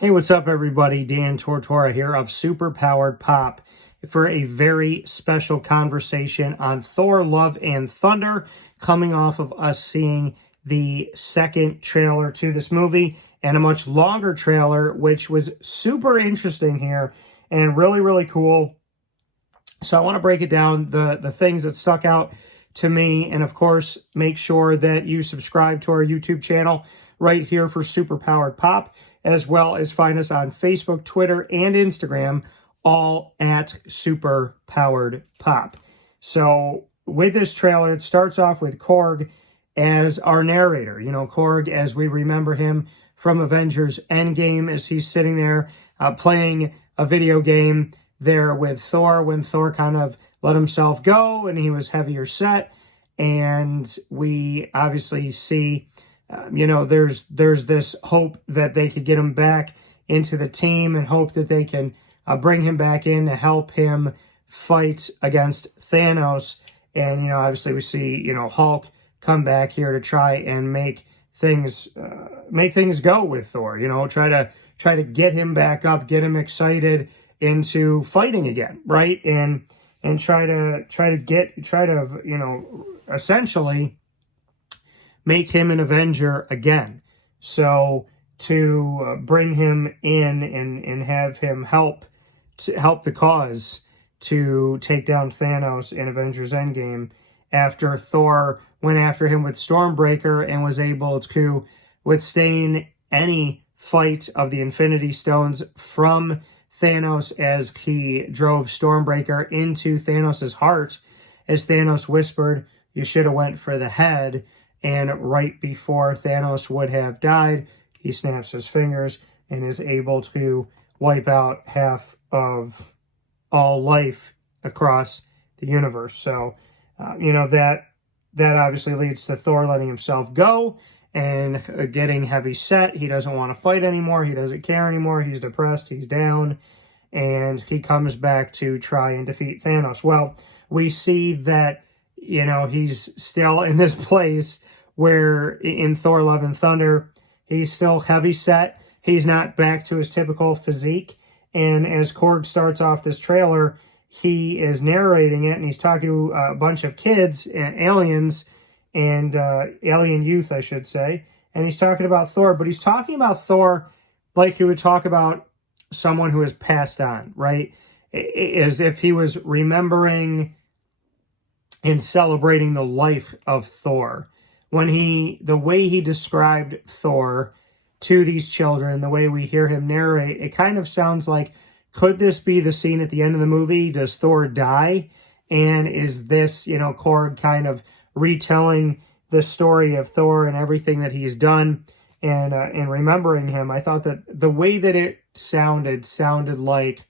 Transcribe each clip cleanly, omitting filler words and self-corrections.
Hey, what's up, everybody? Dan Tortora here of Superpowered Pop for a very special conversation on Thor, Love, and Thunder, coming off of us seeing the second trailer to this movie and a much longer trailer, which was super interesting here and really, really cool. So I want to break it down, the things that stuck out to me, and of course, make sure that you subscribe to our YouTube channel right here for Superpowered Pop, as well as find us on Facebook, Twitter, and Instagram, all at Superpowered Pop. So with this trailer, it starts off with Korg as our narrator. You know, Korg, as we remember him from Avengers Endgame, as he's sitting there playing a video game there with Thor when Thor kind of let himself go and he was heavier set. And we obviously see there's this hope that they could get him back into the team and hope that they can bring him back in to help him fight against Thanos. And, obviously we see, Hulk come back here to try and make things go with Thor, try to get him back up, get him excited into fighting again. Right. And try to essentially make him an Avenger again. So to bring him in and have him help the cause to take down Thanos in Avengers Endgame after Thor went after him with Stormbreaker and was able to withstand any fight of the Infinity Stones from Thanos as he drove Stormbreaker into Thanos' heart, as Thanos whispered, "You should have went for the head." And right before Thanos would have died, he snaps his fingers and is able to wipe out half of all life across the universe. So, that obviously leads to Thor letting himself go and getting heavy set. He doesn't want to fight anymore. He doesn't care anymore. He's depressed. He's down. And he comes back to try and defeat Thanos. Well, we see that, he's still in this place where in Thor, Love, and Thunder, he's still heavy set. He's not back to his typical physique. And as Korg starts off this trailer, he is narrating it, and he's talking to a bunch of kids and aliens and alien youth, I should say. And he's talking about Thor, but he's talking about Thor like he would talk about someone who has passed on, right? As if he was remembering and celebrating the life of Thor. The way he described Thor to these children, the way we hear him narrate, it kind of sounds like, could this be the scene at the end of the movie? Does Thor die? And is this, Korg kind of retelling the story of Thor and everything that he's done and remembering him? I thought that the way that it sounded like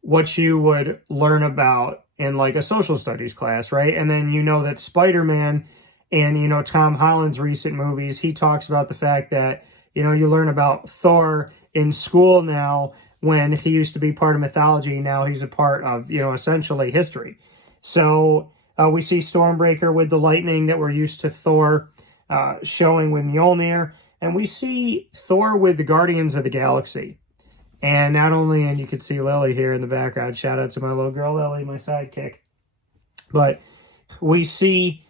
what you would learn about in like a social studies class, right? And then that Spider-Man and, Tom Holland's recent movies, he talks about the fact that, you learn about Thor in school now when he used to be part of mythology. Now he's a part of, essentially history. So we see Stormbreaker with the lightning that we're used to Thor showing with Mjolnir. And we see Thor with the Guardians of the Galaxy. And not only, and you can see Lily here in the background. Shout out to my little girl, Lily, my sidekick. But we see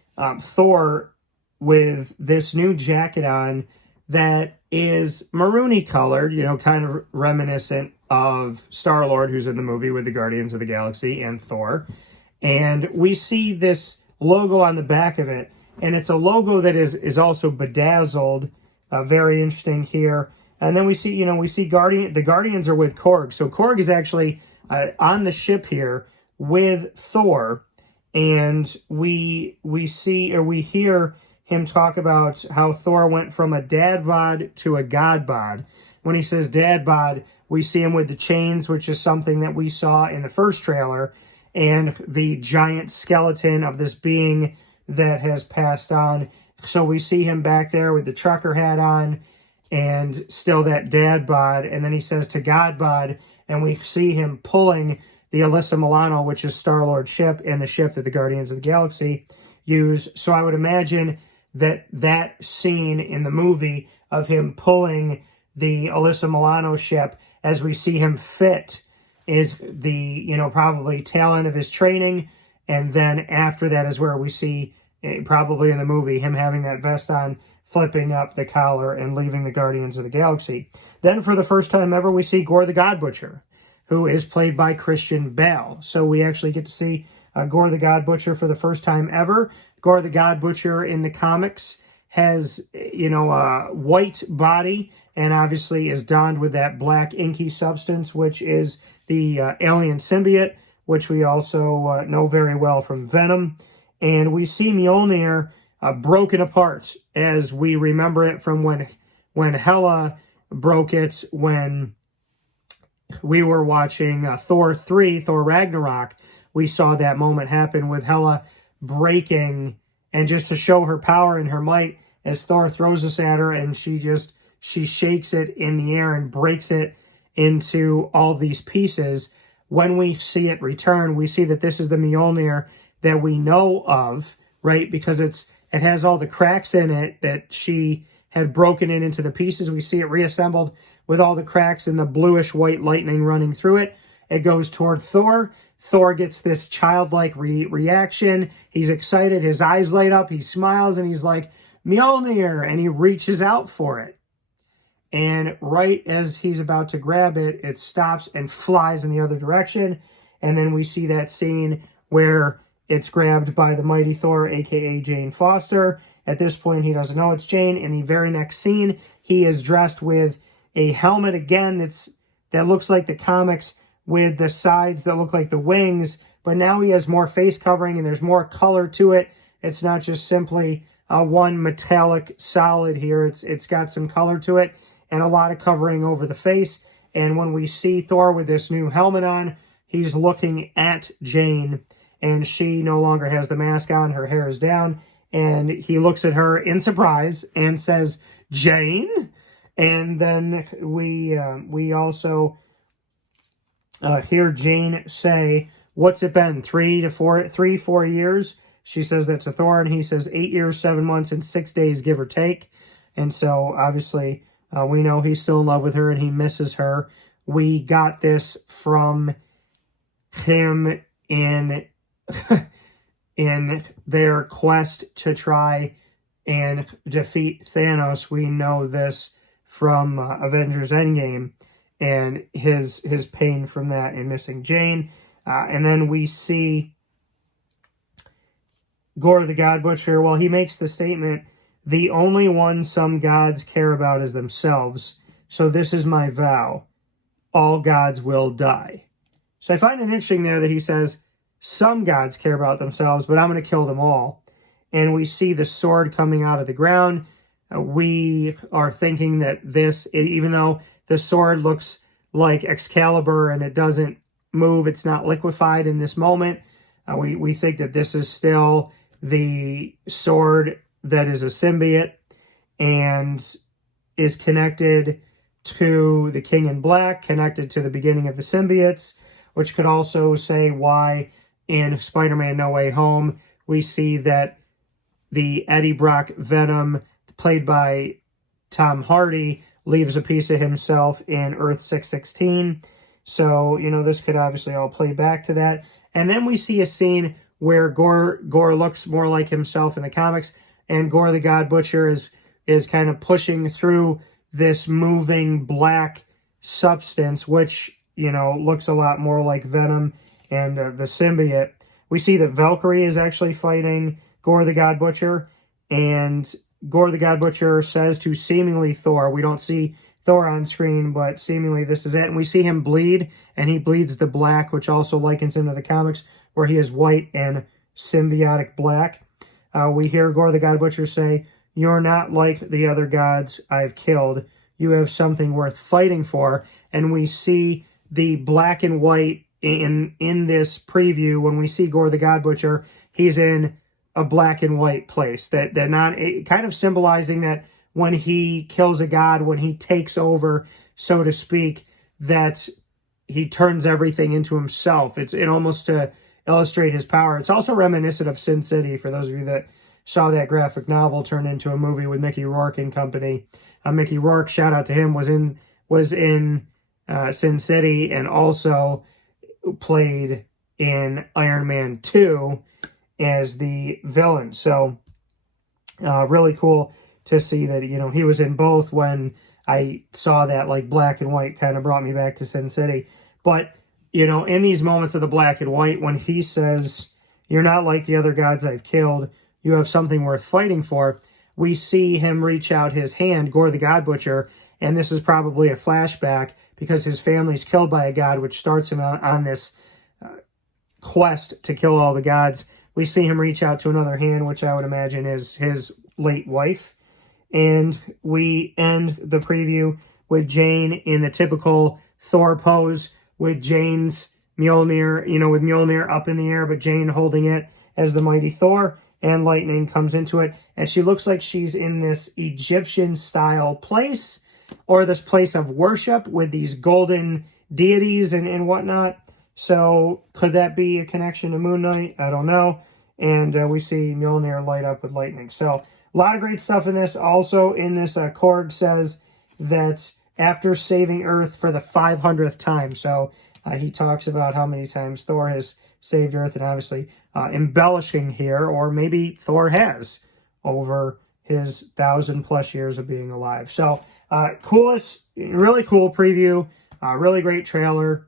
Thor with this new jacket on that is maroony colored, kind of reminiscent of Star-Lord, who's in the movie with the Guardians of the Galaxy and Thor. And we see this logo on the back of it, and it's a logo that is also bedazzled, very interesting here. And then we see, the Guardians are with Korg. So Korg is actually on the ship here with Thor. And we hear him talk about how Thor went from a dad bod to a god bod. When he says dad bod, we see him with the chains, which is something that we saw in the first trailer, and the giant skeleton of this being that has passed on. So we see him back there with the trucker hat on and still that dad bod. And then he says to god bod, and we see him pulling the Alyssa Milano, which is Star-Lord's ship and the ship that the Guardians of the Galaxy use. So I would imagine that scene in the movie of him pulling the Alyssa Milano ship, as we see him fit, is the, you know, probably tail end of his training. And then after that is where we see, probably in the movie, him having that vest on, flipping up the collar and leaving the Guardians of the Galaxy. Then for the first time ever, we see Gorr the God Butcher, who is played by Christian Bale. So we actually get to see Gorr the God Butcher for the first time ever. Gorr the God Butcher in the comics has, you know, a white body and obviously is donned with that black inky substance, which is the alien symbiote, which we also know very well from Venom. And we see Mjolnir broken apart as we remember it from when Hela broke it when we were watching Thor 3, Thor Ragnarok. We saw that moment happen with Hela breaking, and just to show her power and her might, as Thor throws this at her, and she shakes it in the air and breaks it into all these pieces. When we see it return, we see that this is the Mjolnir that we know of, right? Because it has all the cracks in it that she had broken it into the pieces. We see it reassembled with all the cracks and the bluish white lightning running through it. It goes toward Thor. Thor gets this childlike reaction. He's excited. His eyes light up. He smiles and he's like, Mjolnir, and he reaches out for it. And right as he's about to grab it, it stops and flies in the other direction. And then we see that scene where it's grabbed by the mighty Thor, a.k.a. Jane Foster. At this point, he doesn't know it's Jane. In the very next scene, he is dressed with a helmet again that looks like the comics, with the sides that look like the wings. But now he has more face covering and there's more color to it. It's not just simply one metallic solid here. It's got some color to it and a lot of covering over the face. And when we see Thor with this new helmet on, he's looking at Jane, and she no longer has the mask on. Her hair is down, and he looks at her in surprise and says, Jane? And then we also hear Jane say, what's it been, 4 years? She says that to Thor, and he says 8 years, 7 months, and 6 days, give or take. And so, obviously, we know he's still in love with her, and he misses her. We got this from him in in their quest to try and defeat Thanos. We know this from Avengers Endgame and his pain from that and missing Jane. And then we see Gorr the God Butcher. Well, he makes the statement, the only one some gods care about is themselves. So this is my vow. All gods will die. So I find it interesting there that he says, some gods care about themselves, but I'm going to kill them all. And we see the sword coming out of the ground. We are thinking that this, even though the sword looks like Excalibur and it doesn't move, it's not liquefied in this moment, we think that this is still the sword that is a symbiote and is connected to the King in Black, connected to the beginning of the symbiotes, which could also say why in Spider-Man No Way Home we see that the Eddie Brock Venom, played by Tom Hardy, leaves a piece of himself in Earth 616. So, you know, this could obviously all play back to that. And then we see a scene where Gorr looks more like himself in the comics, and Gorr the God Butcher is kind of pushing through this moving black substance, which, you know, looks a lot more like Venom and the symbiote. We see that Valkyrie is actually fighting Gorr the God Butcher, and Gorr the God Butcher says to seemingly Thor, we don't see Thor on screen, but seemingly this is it. And we see him bleed, and he bleeds the black, which also likens him to the comics, where he is white and symbiotic black. We hear Gorr the God Butcher say, you're not like the other gods I've killed. You have something worth fighting for. And we see the black and white in this preview. When we see Gorr the God Butcher, he's in a black and white place. That not kind of symbolizing that when he kills a god, when he takes over, so to speak, that he turns everything into himself. It's almost to illustrate his power. It's also reminiscent of Sin City, for those of you that saw that graphic novel turned into a movie with Mickey Rourke and company. Mickey Rourke, shout out to him, was in Sin City, and also played in Iron Man 2 as the villain. So really cool to see that, you know, he was in both. When I saw that, like, black and white kind of brought me back to Sin City. But, you know, in these moments of the black and white, when he says, "You're not like the other gods I've killed, you have something worth fighting for," we see him reach out his hand, Gorr the God Butcher, and this is probably a flashback because his family's killed by a god, which starts him on this quest to kill all the gods. We see him reach out to another hand, which I would imagine is his late wife. And we end the preview with Jane in the typical Thor pose, with Jane's Mjolnir, you know, with Mjolnir up in the air, but Jane holding it as the mighty Thor, and lightning comes into it. And she looks like she's in this Egyptian-style place, or this place of worship with these golden deities and whatnot. So could that be a connection to Moon Knight? I don't know. And we see Mjolnir light up with lightning. So a lot of great stuff in this. Also in this, Korg says that after saving Earth for the 500th time. So he talks about how many times Thor has saved Earth, and obviously embellishing here, or maybe Thor has over his 1,000+ years of being alive. So really cool preview, really great trailer.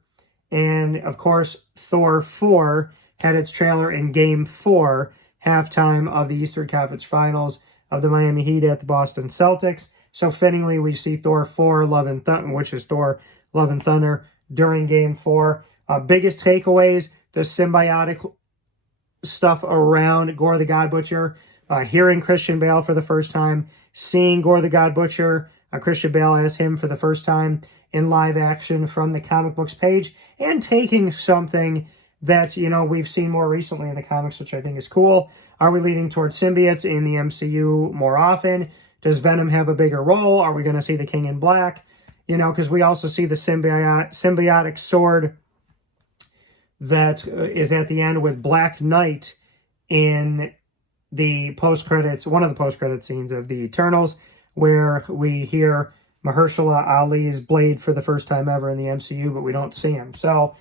And of course, Thor 4 had its trailer in Game 4, halftime of the Eastern Conference Finals of the Miami Heat at the Boston Celtics. So fittingly, we see Thor 4, Love and Thunder, which is Thor, Love and Thunder, during Game 4. Biggest takeaways, the symbiotic stuff around Gorr the God Butcher, hearing Christian Bale for the first time, seeing Gorr the God Butcher, Christian Bale as him for the first time in live action from the comic books page, and taking something that, you know, we've seen more recently in the comics, which I think is cool. Are we leading towards symbiotes in the MCU more often? Does Venom have a bigger role? Are we going to see the King in Black? You know, because we also see the symbiotic sword that is at the end with Black Knight in the post-credits, one of the post-credit scenes of the Eternals, where we hear Mahershala Ali's blade for the first time ever in the MCU, but we don't see him. So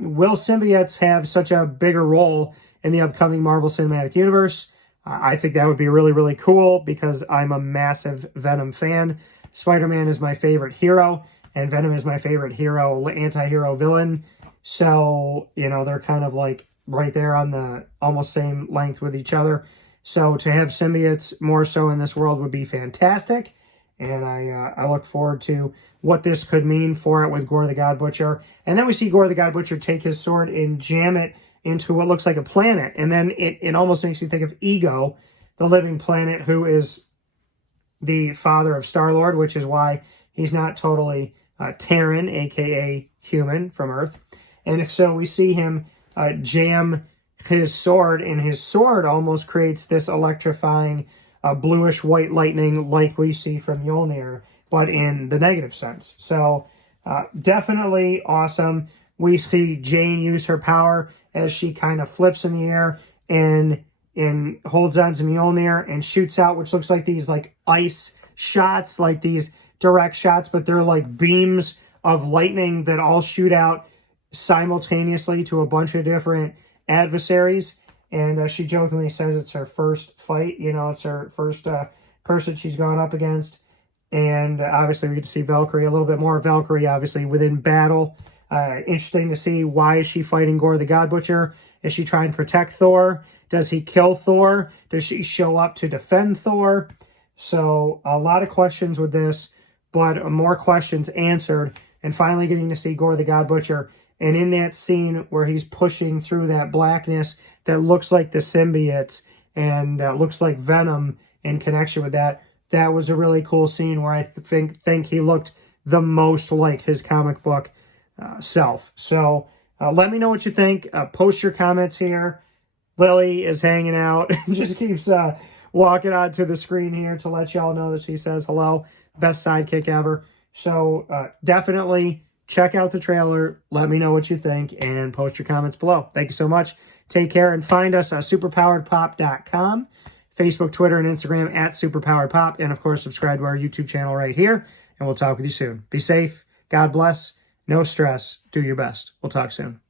will symbiotes have such a bigger role in the upcoming Marvel Cinematic Universe? I think that would be really, really cool, because I'm a massive Venom fan. Spider-Man is my favorite hero, and Venom is my favorite hero, anti-hero villain. So, you know, they're kind of like right there on the almost same length with each other. So to have symbiotes more so in this world would be fantastic. And I look forward to what this could mean for it with Gorr the God Butcher. And then we see Gorr the God Butcher take his sword and jam it into what looks like a planet. And then it almost makes you think of Ego, the living planet, who is the father of Star-Lord, which is why he's not totally Terran, a.k.a. human from Earth. And so we see him jam his sword, and his sword almost creates this electrifying bluish-white lightning like we see from Mjolnir, but in the negative sense. So definitely awesome. We see Jane use her power as she kind of flips in the air and holds on to Mjolnir and shoots out, which looks like these like ice shots, like these direct shots, but they're like beams of lightning that all shoot out simultaneously to a bunch of different adversaries. And she jokingly says it's her first fight. You know, it's her first person she's gone up against. And obviously we get to see Valkyrie, a little bit more Valkyrie, obviously, within battle. Interesting to see, why is she fighting Gorr the God Butcher? Is she trying to protect Thor? Does he kill Thor? Does she show up to defend Thor? So a lot of questions with this, but more questions answered. And finally getting to see Gorr the God Butcher. And in that scene where he's pushing through that blackness that looks like the symbiotes and looks like Venom in connection with that, that was a really cool scene where I think he looked the most like his comic book self. So let me know what you think. Post your comments here. Lily is hanging out and just keeps walking onto the screen here to let y'all know that she says hello. Best sidekick ever. So definitely check out the trailer. Let me know what you think and post your comments below. Thank you so much. Take care and find us at superpoweredpop.com. Facebook, Twitter, and Instagram at SuperPoweredPop. And, of course, subscribe to our YouTube channel right here. And we'll talk with you soon. Be safe. God bless. No stress. Do your best. We'll talk soon.